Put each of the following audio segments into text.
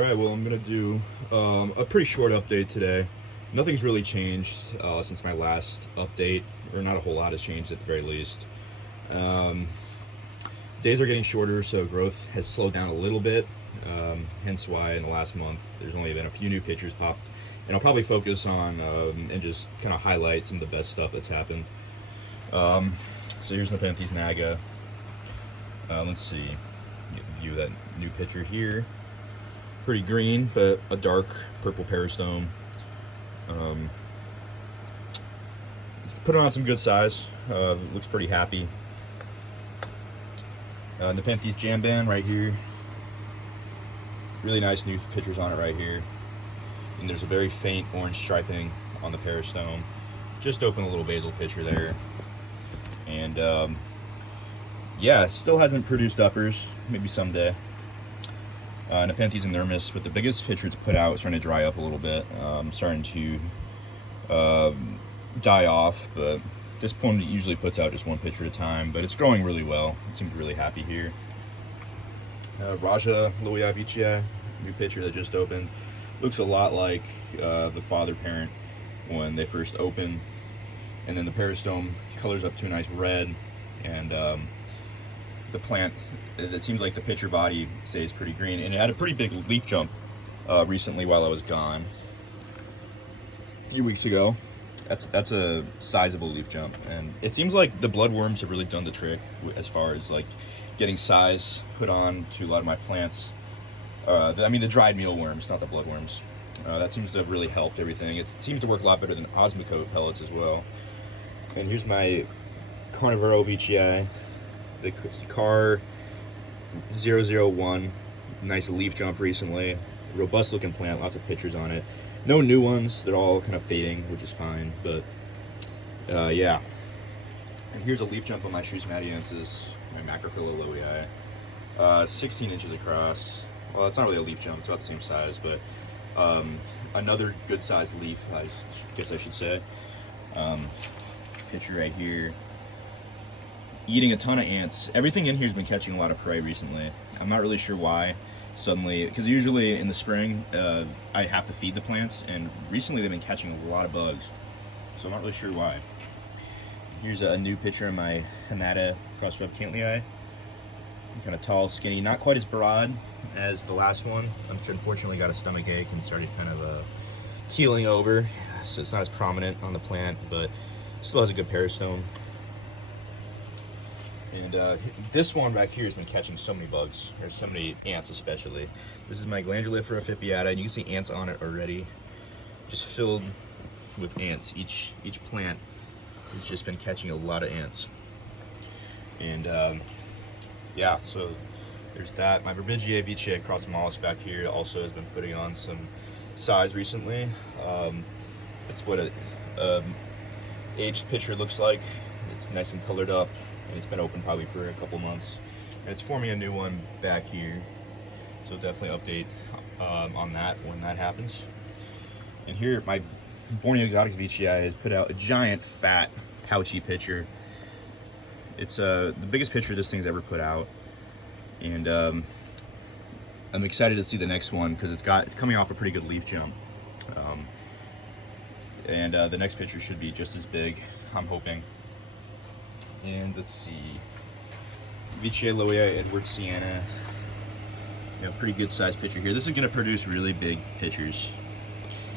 Alright, well, I'm going to do a pretty short update today. Nothing's really changed since my last update, or not a whole lot has changed at the very least. Days are getting shorter, so growth has slowed down a little bit, hence why in the last month there's only been a few new pictures popped. And I'll probably focus on and just kind of highlight some of the best stuff that's happened. So here's Nepenthes naga. Let's see, get a view of that new picture here. Pretty green, but a dark purple Pear Stone. Put it on some good size. Looks pretty happy. Nepenthes jamban right here. Really nice new pictures on it right here. And there's a very faint orange striping on the Pear Stone. Just open a little basil picture there. And yeah, still hasn't produced uppers. Maybe someday. Nepenthes enormous, but the biggest picture it's put out is starting to dry up a little bit. Starting to die off, but at this point it usually puts out just one picture at a time, but it's growing really well. It seems really happy here. Raja Louie Avicia, new picture that just opened. Looks a lot like the father parent when they first open, and then the Pear Stone colors up to a nice red, and the plant, it seems like the picture body stays pretty green, and it had a pretty big leaf jump recently while I was gone a few weeks ago. That's a sizable leaf jump, and it seems like the bloodworms have really done the trick as far as like getting size put on to a lot of my plants. I mean the dried mealworms, not the bloodworms. That seems to have really helped everything. It seems to work a lot better than Osmocote pellets as well. And here's my Carnival Vgi, the Car 001, nice leaf jump recently, robust looking plant, lots of pictures on it. No new ones, they're all kind of fading, which is fine, but yeah. And here's a leaf jump on my Schusmatiensis, my Macrophila Louie, 16 inches across. Well, it's not really a leaf jump, it's about the same size, but another good sized leaf, I guess I should say. Picture right here. Eating a ton of ants. Everything in here has been catching a lot of prey recently. I'm not really sure why suddenly, because usually in the spring I have to feed the plants, and recently they've been catching a lot of bugs, so I'm not really sure why. Here's a new picture of my Hemata Crossroad jacquelineae. Kind of tall, skinny, not quite as broad as the last one. Unfortunately got a stomach ache and started kind of keeling over, so it's not as prominent on the plant, but still has a good Pear Stone. And this one back here has been catching so many bugs, or so many ants especially. This is my glandular phippiata, and you can see ants on it already, just filled with ants. Each plant has just been catching a lot of ants. And yeah, so there's that. My Vgi Avicia across the mollusk back here also has been putting on some size recently. That's what a aged picture looks like. It's nice and colored up, and it's been open probably for a couple months, and it's forming a new one back here, so definitely update on that when that happens. And here my Borneo Exotics Vgi has put out a giant fat pouchy picture. It's the biggest picture this thing's ever put out, and I'm excited to see the next one because it's coming off a pretty good leaf jump, and the next picture should be just as big, I'm hoping. And let's see, Vgi Louie Edwardsiana, pretty good sized picture here. This is going to produce really big pictures.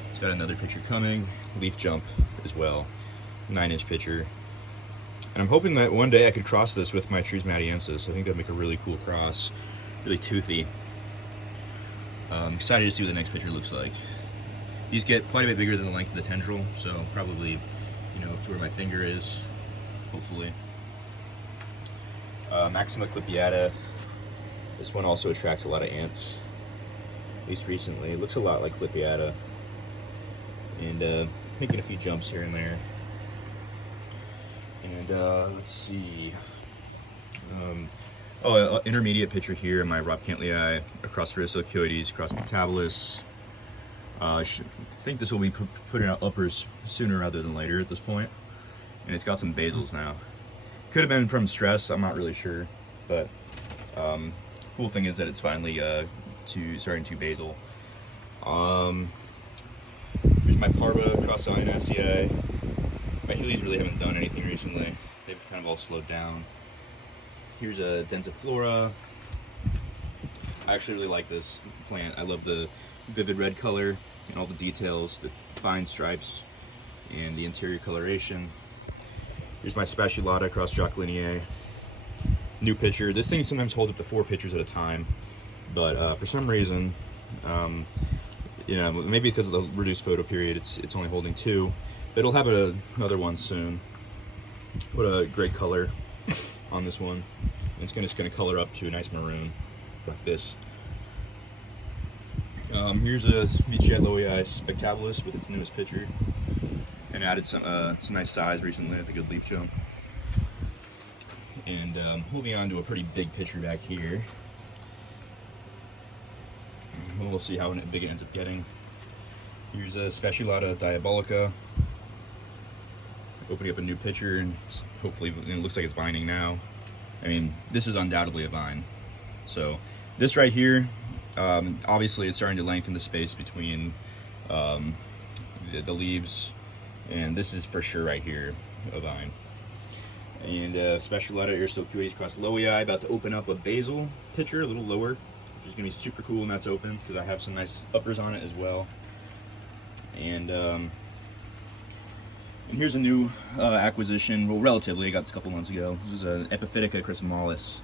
It's got another picture coming, leaf jump as well, 9-inch picture. And I'm hoping that one day I could cross this with my Schusmatiensis. I think that'd make a really cool cross, really toothy. I'm excited to see what the next picture looks like. These get quite a bit bigger than the length of the tendril, so probably, to where my finger is, hopefully. Maxima clippiata. This one also attracts a lot of ants, at least recently. It looks a lot like clippiata, and making a few jumps here and there. And let's see. Intermediate picture here, my Ropcantlii across Rhizo, coyotes, across Metabolus. I think this will be putting out uppers sooner rather than later at this point. And it's got some basils now. Could have been from stress, I'm not really sure, but cool thing is that it's finally to basil. Here's my parva cross-ionaceae. My Heelys really haven't done anything recently. They've kind of all slowed down. Here's a densiflora. I actually really like this plant. I love the vivid red color and all the details, the fine stripes, and the interior coloration. Here's my spatulata cross jacquelineae. New pitcher. This thing sometimes holds up to 4 pitchers at a time, but for some reason, you know, maybe because of the reduced photo period, it's only holding 2. It'll have another one soon. What a great color on this one. It's just gonna color up to a nice maroon, like this. Here's a Vgi spectabilis with its newest pitcher, and added some nice size recently with a good leaf jump. And holding on to a pretty big pitcher back here. We'll see how big it ends up getting. Here's a spatulata diabolica. Opening up a new pitcher, and hopefully it looks like it's vining now. I mean, this is undoubtedly a vine. So this right here, obviously it's starting to lengthen the space between the leaves, and this is for sure right here a vine. And spatulata coyotes cross Louie, about to open up a basil pitcher a little lower, which is gonna be super cool when that's open, because I have some nice uppers on it as well. And here's a new acquisition, well, relatively, I got this a couple months ago. This is an epiphytica chrysomalis.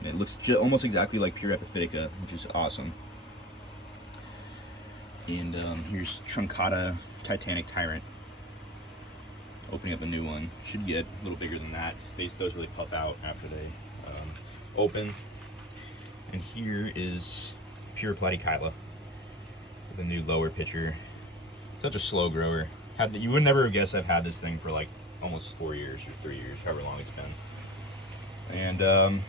And it looks almost exactly like pure epiphytica, which is awesome. And here's truncata titanic tyrant. Opening up a new one. Should get a little bigger than that. Those really puff out after they open. And here is pure platykyla with a new lower pitcher. Such a slow grower. You would never guess I've had this thing for like almost 4 years or 3 years, however long it's been. And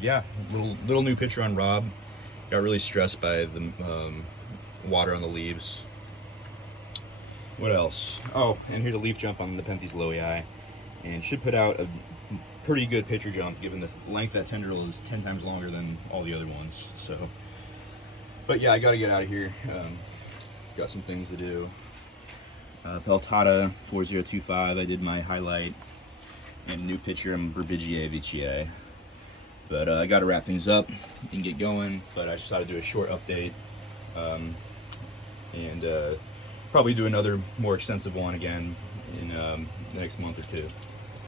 yeah, little new pitcher on Rob. Got really stressed by the water on the leaves. What else? Oh, and here's a leaf jump on the Nepenthes Louie, and should put out a pretty good pitcher jump given the length that tendril is 10 times longer than all the other ones. So, but yeah, I gotta get out of here. Got some things to do. Peltata 4025, I did my highlight, and new pitcher on Vgi Avicia. But I gotta wrap things up and get going, but I just thought I'd do a short update, and probably do another more extensive one again in the next month or 2.